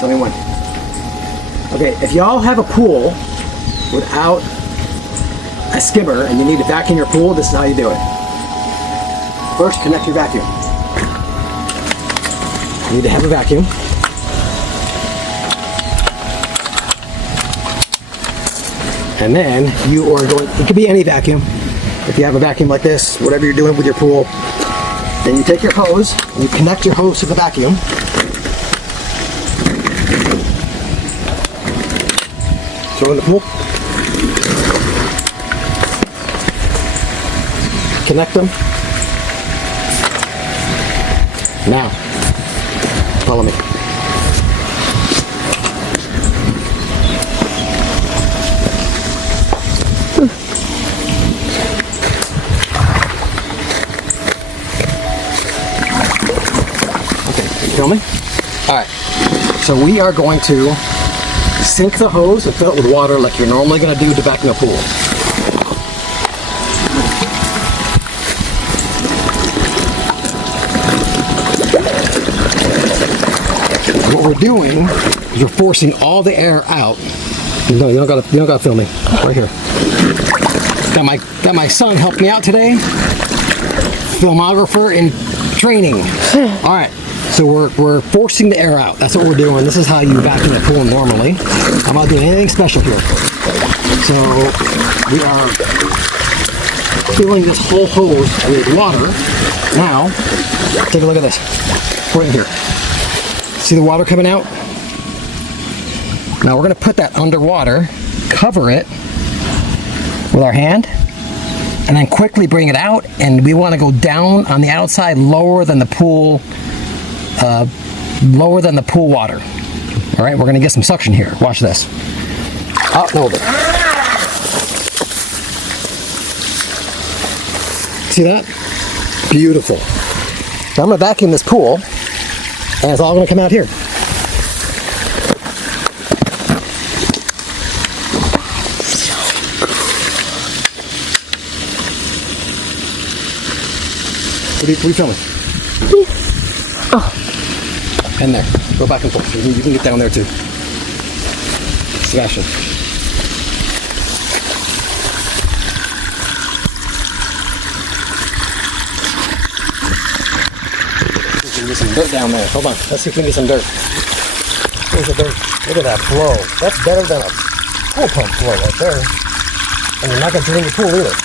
Tell me when. Okay, if y'all have a pool without a skimmer and you need to vacuum your pool, this is how you do it. First, connect your vacuum. You need to have a vacuum. And then you are going, it could be any vacuum. If you have a vacuum like this, whatever you're doing with your pool, then you take your hose, and you connect your hose to the vacuum. Throw in the pool. Connect them. Now, follow me. Feel me? Alright, so we are going to sink the hose and fill it with water like you're normally going to do to vacuum a pool. What we're doing is we're forcing all the air out. No, you don't gotta film me. Right here. Got my son help me out today. Filmographer in training. Alright. So we're forcing the air out. That's what we're doing. This is how you vacuum a pool normally. I'm not doing anything special here. So we are filling this whole hose with water. Now, take a look at this. Right here. See the water coming out? Now we're going to put that underwater, cover it with our hand, and then quickly bring it out. And we want to go down on the outside lower than the pool water. All right, we're going to get some suction here. Watch this. Up and over. See that? Beautiful. So I'm going to vacuum this pool, and it's all going to come out here. What are you filming? Oh. And there. Go back and forth. You can get down there too. Slash it. We can get some dirt down there. Hold on. Let's see if we can get some dirt. Here's the dirt. Look at that flow. That's better than a pool pump flow right there. And you're not going to drain your pool either.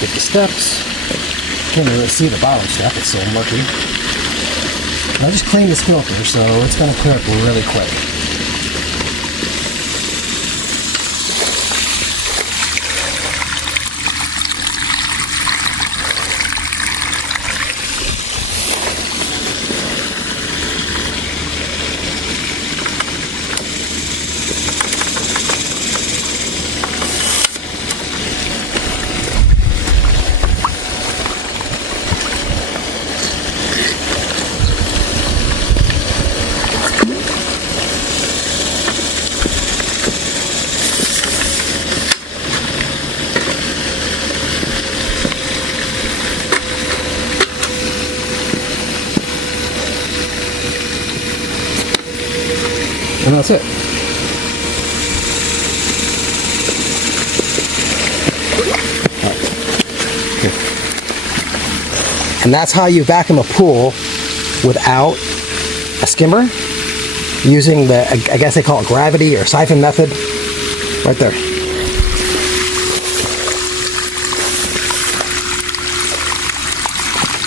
Get the steps. Can't really see the bottom step, it's so murky. I just cleaned this filter, so it's going to clear up really quick. And that's it. And that's how you vacuum a pool without a skimmer, using the, I guess they call it gravity or siphon method, right there.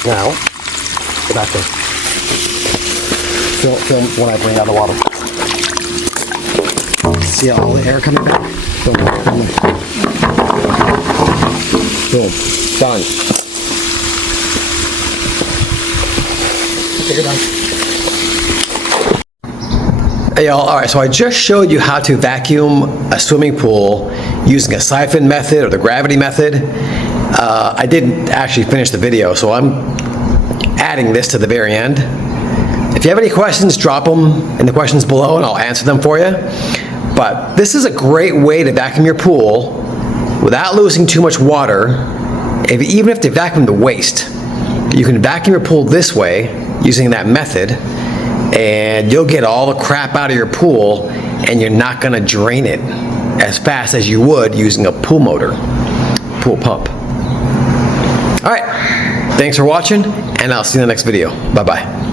Now, Go back there. Film when I bring out the water. See all the air coming back? Film. Boom. Done. Okay, you're done. Hey y'all, alright, so I just showed you how to vacuum a swimming pool using a siphon method or the gravity method. I didn't actually finish the video, so I'm adding this to the very end. If you have any questions, drop them in the questions below and I'll answer them for you. But this is a great way to vacuum your pool without losing too much water. Even if you vacuum the waste, you can vacuum your pool this way using that method, and you'll get all the crap out of your pool and you're not gonna drain it as fast as you would using a pool motor, pool pump. All right, thanks for watching and I'll see you in the next video. Bye-bye.